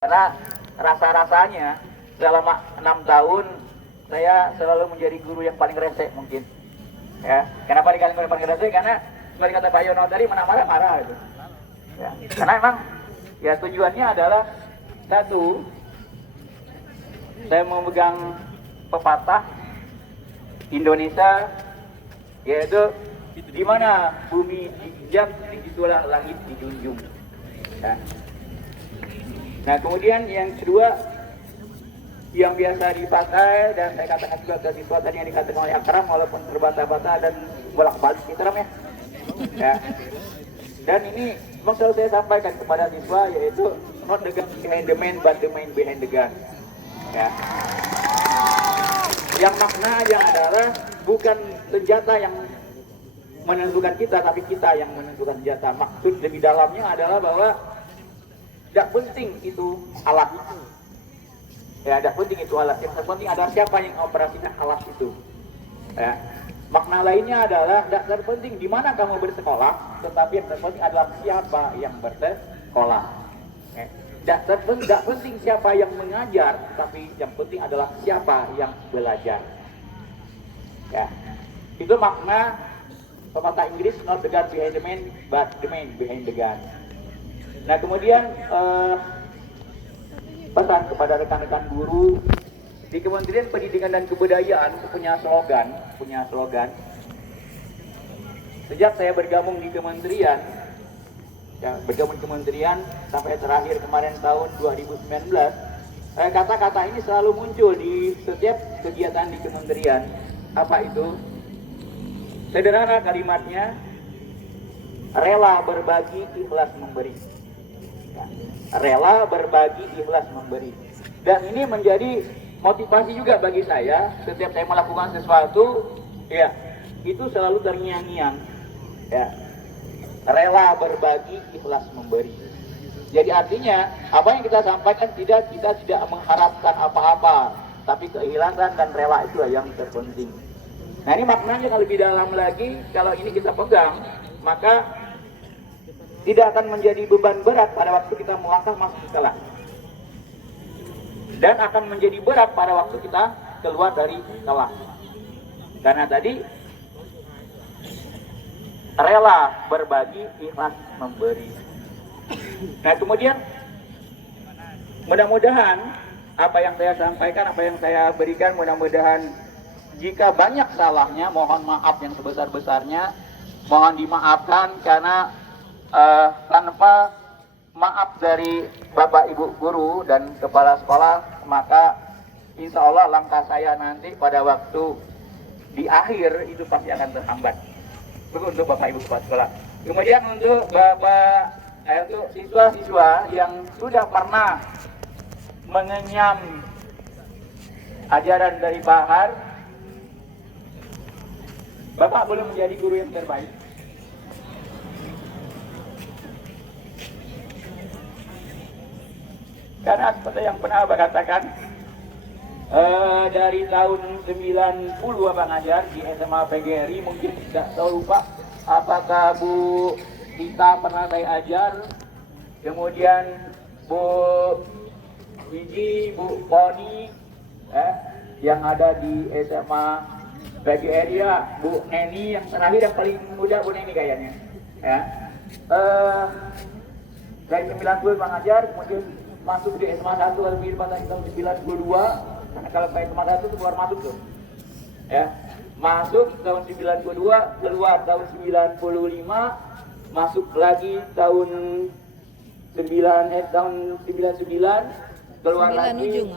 Karena rasa-rasanya selama 6 tahun saya selalu menjadi guru yang paling rese mungkin. Ya, kenapa dikatakan paling rese? Karena seperti kata Pak Yono tadi, marah-marah itu. Ya, karena emang ya tujuannya adalah satu, saya memegang pepatah Indonesia, yaitu di mana bumi diinjak, disitulah langit dijunjung. Ya. Nah, kemudian yang kedua yang biasa dipakai, dan saya katakan juga ke siswa tadi yang dikatakan oleh Akram, walaupun terbata-bata dan bolak-balik Akram ya. Dan ini memang selalu saya sampaikan kepada siswa, yaitu not the gun behind the man but the man behind the gun. Ya. Yang maknanya adalah bukan senjata yang menentukan kita, tapi kita yang menentukan senjata. Maksud lebih dalamnya adalah bahwa tidak penting itu alat itu. Ya, tidak penting itu alat. Yang terpenting adalah siapa yang mengoperasikan alat itu. Ya. Makna lainnya adalah tidak terpenting di mana kamu bersekolah, tetapi yang terpenting adalah siapa yang bersekolah. Ya. Tidak penting siapa yang mengajar, tapi yang penting adalah siapa yang belajar. Ya. Itu makna pepatah Inggris, not the gun behind the man, but the man behind the gun. Nah, kemudian pesan kepada rekan-rekan guru di Kementerian Pendidikan dan Kebudayaan punya slogan. Sejak saya bergabung di kementerian, sampai terakhir kemarin tahun 2019, kata-kata ini selalu muncul di setiap kegiatan di kementerian. Apa itu? Sederhana kalimatnya, rela berbagi, ikhlas memberi. Rela berbagi, ikhlas memberi. Dan ini menjadi motivasi juga bagi saya. Setiap saya melakukan sesuatu, ya, itu selalu terngiang-ngiang. Ya, rela berbagi, ikhlas memberi. Jadi artinya apa yang kita sampaikan, kita tidak mengharapkan apa-apa, tapi keikhlasan dan rela itu yang terpenting. Nah, ini maknanya kalau lebih dalam lagi, kalau ini kita pegang, maka tidak akan menjadi beban berat pada waktu kita melangkah masuk ke kelas, dan akan menjadi berat pada waktu kita keluar dari kelas. Karena tadi rela berbagi, ikhlas memberi. Nah, kemudian mudah-mudahan apa yang saya sampaikan, apa yang saya berikan, mudah-mudahan jika banyak salahnya, mohon maaf yang sebesar-besarnya, mohon dimaafkan, karena tanpa maaf dari Bapak Ibu guru dan kepala sekolah, maka insya Allah langkah saya nanti pada waktu di akhir itu pasti akan terhambat. Itu untuk Bapak Ibu kepala sekolah. Kemudian untuk untuk siswa-siswa yang sudah pernah mengenyam ajaran dari Pak Har, Bapak belum menjadi guru yang terbaik. Karena seperti yang pernah Abang katakan, dari tahun 90 Abang ngajar di SMA PGRI, mungkin tidak tahu lupa apakah Bu Tita pernah saya ajar, kemudian Bu Gigi, Bu Poni, yang ada di SMA PGRI, ya, Bu Neni yang terakhir, yang paling muda Bu Neni kayaknya. Ya. Dari 90 Abang ngajar, kemudian masuk di SMA 1 lebih pada tahun 92, karena kalau saya SMA 1 itu keluar masuk tuh. Ya. Masuk tahun 92, keluar tahun 95, masuk lagi tahun 99, keluar lagi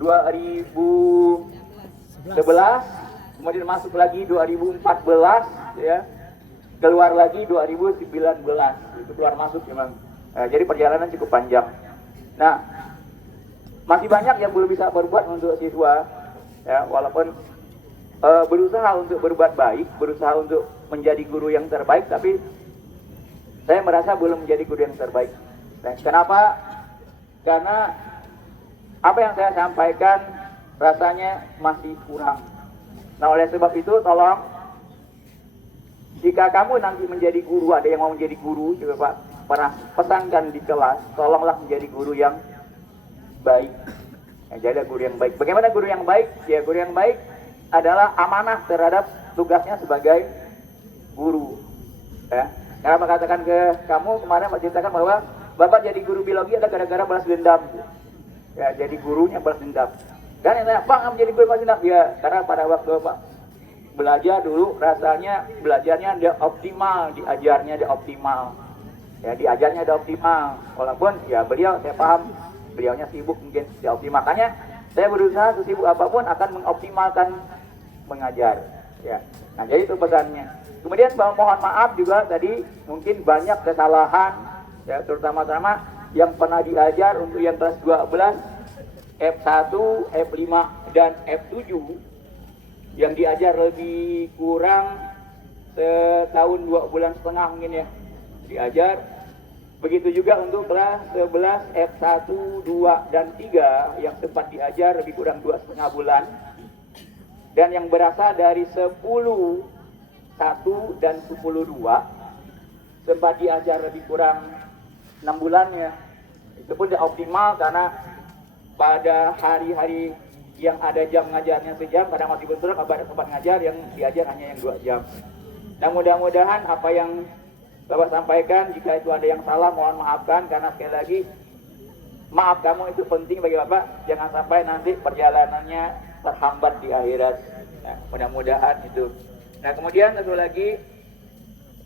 2011, kemudian masuk lagi 2014, ya. Keluar lagi 2019, itu keluar masuk memang. Jadi perjalanan cukup panjang. Nah, masih banyak yang belum bisa berbuat untuk siswa, ya, walaupun berusaha untuk berbuat baik, berusaha untuk menjadi guru yang terbaik, tapi saya merasa belum menjadi guru yang terbaik. Nah, kenapa? Karena apa yang saya sampaikan rasanya masih kurang. Nah, oleh sebab itu tolong, jika kamu nanti menjadi guru, ada yang mau menjadi guru, coba Pak, pernah pesankan di kelas, tolonglah menjadi guru yang baik. Ya, jadi ada guru yang baik. Bagaimana guru yang baik? Ya, guru yang baik adalah amanah terhadap tugasnya sebagai guru. Ya. Karena mengatakan ke kamu kemarin menceritakan bahwa Bapak jadi guru biologi ada gara-gara balas dendam. Ya, jadi gurunya balas dendam. Dan yang tanya, Pak, kamu jadi guru balas dendam? Ya, karena pada waktu Bapak belajar dulu rasanya belajarnya dia optimal, diajarnya dia optimal. Ya, diajarnya dia optimal. Walaupun ya beliau, saya paham, beliaunya sibuk mungkin dia optimal. Makanya saya berusaha sesibuk apapun akan mengoptimalkan mengajar. Ya. Nah, jadi itu pesannya. Kemudian mohon maaf juga tadi mungkin banyak kesalahan, ya, terutama yang pernah diajar untuk yang kelas 12, F1, F5, dan F7 yang diajar lebih kurang setahun 2 bulan setengah mungkin ya diajar. Begitu juga untuk kelas 11, F1, 2, dan 3 yang sempat diajar lebih kurang 2,5 bulan. Dan yang berasal dari 10 1 dan 10 2 sempat diajar lebih kurang 6 bulan ya. Itu pun tidak optimal karena pada hari-hari yang ada jam ngajarnya sejam, kadang masih bentrok, ada tempat ngajar yang diajar hanya yang 2 jam. Nah, mudah-mudahan apa yang Bapak sampaikan, jika itu ada yang salah mohon maafkan, karena sekali lagi maaf kamu itu penting bagi Bapak, jangan sampai nanti perjalanannya terhambat di akhirat. Nah, mudah-mudahan itu. Nah, kemudian satu lagi,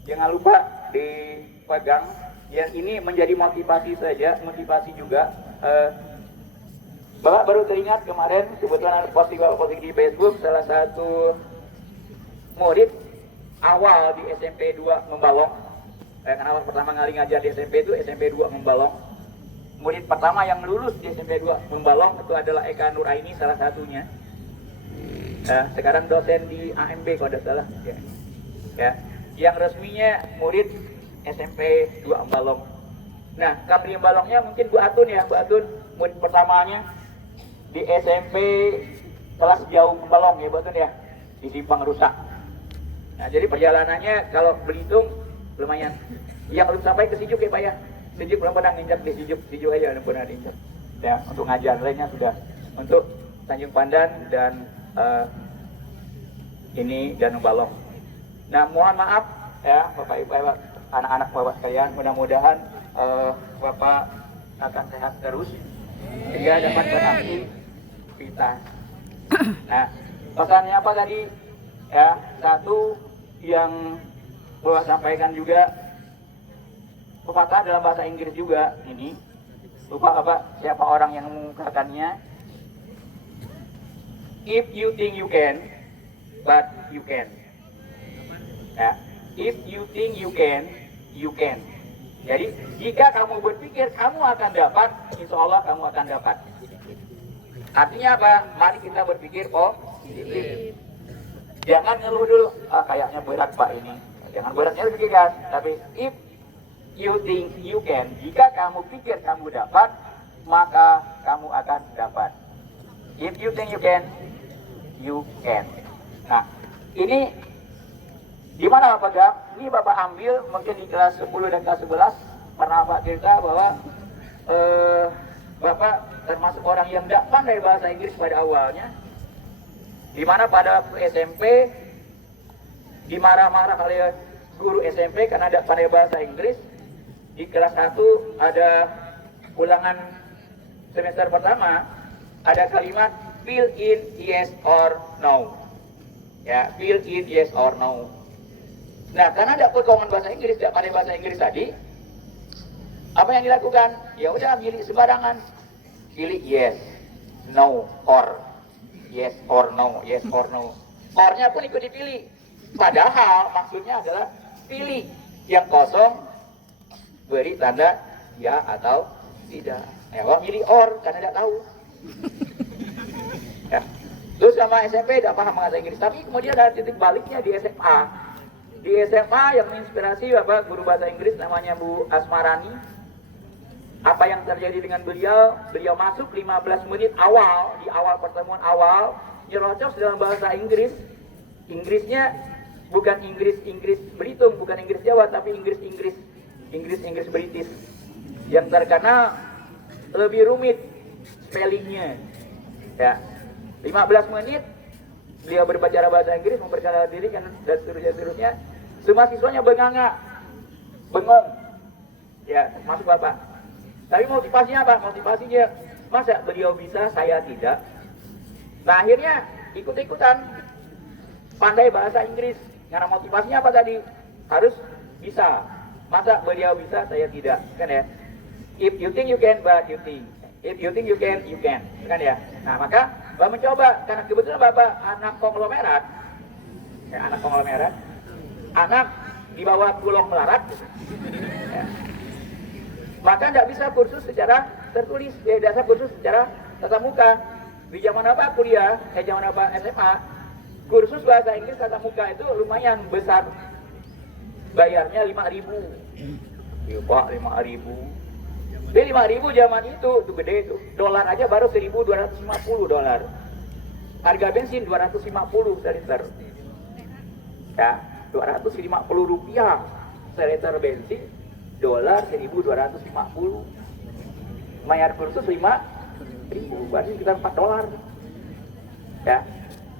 jangan lupa dipegang, yang ini menjadi motivasi saja, motivasi juga. Bapak baru teringat kemarin, kebetulan ada posting di Facebook, salah satu murid awal di SMP 2 Membalong. Karena awal pertama kali ngajar di SMP itu SMP 2 Membalong. Murid pertama yang lulus di SMP 2 Membalong itu adalah Eka Nuraini salah satunya. Sekarang dosen di AMB kalau tidak salah. Ya. Yang resminya murid SMP 2 Membalong. Nah, kami Membalongnya mungkin Bu Atun ya, Bu Atun murid pertamanya di SMP kelas jauh Membalong ya, Bu Atun ya, di Simpang Rusak. Nah, jadi perjalanannya kalau berhitung lumayan. Yang belum sampai ke Sijuk ya Pak ya. Sijuk belum pernah nginjak di Sijuk aja belum pernah diinjak. Ya, untuk ngajar lainnya sudah. Untuk Tanjung Pandan dan ini Danau Balong. Nah, mohon maaf ya Bapak Ibu, anak-anak Bapak sekalian, mudah-mudahan Bapak akan sehat terus sehingga dapat beraktivitas. Nah, pesannya apa tadi? Ya, satu yang Bapak sampaikan juga pepatah dalam bahasa Inggris juga ini. Lupa apa siapa orang yang mengungkapkannya. If you think you can, but you can. Ya. If you think you can, you can. Jadi jika kamu berpikir kamu akan dapat, insya Allah kamu akan dapat. Artinya apa? Mari kita berpikir positif. Jangan ngeluh dulu, kayaknya berat Pak ini. Jangan beratnya dipikirkan. Tapi if you think you can, jika kamu pikir kamu dapat, maka kamu akan dapat. If you think you can, you can. Nah, ini di mana Bapak pegang? Ini Bapak ambil mungkin di kelas 10 dan kelas 11 pernah Bapak cerita bahwa Bapak termasuk orang yang tidak pandai bahasa Inggris pada awalnya. Di mana pada SMP dimarah-marah oleh guru SMP karena tidak pandai bahasa Inggris. Di kelas 1 ada ulangan semester pertama ada kalimat fill in yes or no. Ya, fill in yes or no. Nah, karena ada perkongkongan bahasa Inggris, tidak pandai bahasa Inggris tadi, apa yang dilakukan? Ya udah pilih sembarangan. Pilih yes, no, or. Yes or no, yes or no. Or-nya pun ikut dipilih. Padahal maksudnya adalah pilih yang kosong, beri tanda ya atau tidak. Ya, orang pilih or karena tidak tahu. Ya. Terus sama SMP tidak paham bahasa Inggris, tapi kemudian ada titik baliknya di SMA. Di SMA yang menginspirasi Bapak guru bahasa Inggris namanya Bu Asmarani. Apa yang terjadi dengan beliau? Beliau masuk 15 menit awal, di awal pertemuan awal, nyerocos dalam bahasa Inggris. Inggrisnya bukan Inggris Belitung, bukan Inggris Jawa, tapi Inggris British. Yang terkenal lebih rumit. spellingnya. Ya, 15 menit beliau berbicara bahasa Inggris, memperkenalkan diri dan seterusnya. Semua siswanya bengong. Ya, masuk Bapak. Tapi motivasinya apa? Motivasinya, masa beliau bisa, saya tidak. Nah akhirnya ikut-ikutan pandai bahasa Inggris. Karena motivasinya apa tadi? Harus bisa. Masa beliau bisa, saya tidak, kan ya? If you think you can, but you think. If you think you can, kan ya? Nah maka Bapak mencoba, karena kebetulan Bapak anak konglomerat, anak di bawah pulau Melarat, ya. Maka tidak bisa kursus secara tertulis, dasar kursus secara tatap muka. Di zaman apa kuliah, zaman apa SMA, kursus bahasa Inggris tatap muka itu lumayan besar. Bayarnya 5.000. Iya Pak, 5.000. Jadi 5.000 zaman itu gede itu. Dolar aja baru 1.250 dolar. Harga bensin 250 seliter. Ya, 250 rupiah seliter bensin. Dolar 1.250. Bayar kursus 5.000, berarti sekitar 4 dolar. Ya.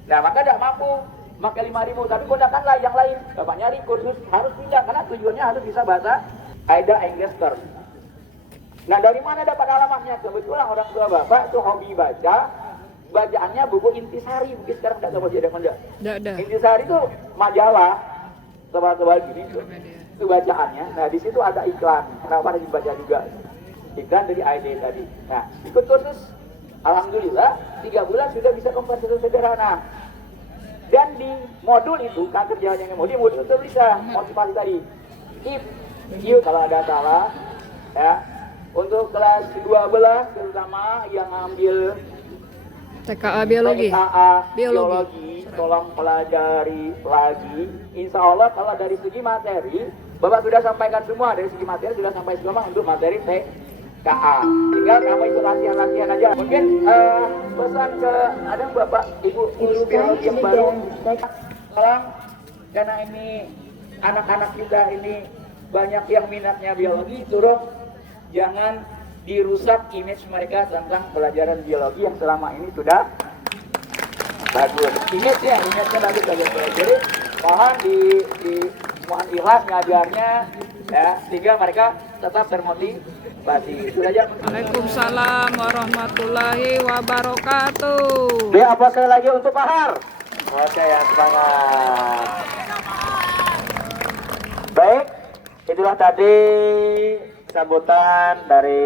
Nah, maka tidak mampu maka 5.000, tapi gunakanlah yang lain. Bapak nyari kursus harus pindah, karena tujuannya harus bisa bahasa Aida Enggesker. Nah, dari mana dapat alamatnya? Kebetulan orang tua Bapak itu hobi baca. Bacaannya buku Intisari, mungkin sekarang tidak tahu masih ada enggak? Intisari itu majalah tebal-tebal gini itu bacaannya. Nah, di situ ada iklan. Kenapa harus dibaca juga? Iklan dari ID tadi. Nah, ikut kursus. Alhamdulillah 3 bulan sudah bisa konversasi sederhana. Dan di modul itu, kan kerjanya modul itu bisa motivasi tadi. If you, kalau ada salah, ya, untuk kelas 12 terutama yang ambil TKA biologi. Tolong pelajari lagi. Insya Allah kalau dari segi materi, Bapak sudah sampaikan semua, dari segi materi sudah sampai semua untuk materi TKA. Tinggal kamu ikut latihan-latihan aja. Mungkin pesan ke ada Bapak Ibu guru biologi yang baru. Tolong, karena ini anak-anak kita ini banyak yang minatnya biologi, turun jangan dirusak image mereka tentang pelajaran biologi yang selama ini sudah bagus. Image-nya bagus. Jadi mohon mohon ikhlas ngajarnya, ya, sehingga mereka tetap termotivasi. Itu saja. Waalaikumsalam warahmatullahi wabarakatuh. Dia apa sekali lagi untuk Pak Har? Oke ya, semangat. Baik, itulah tadi sambutan dari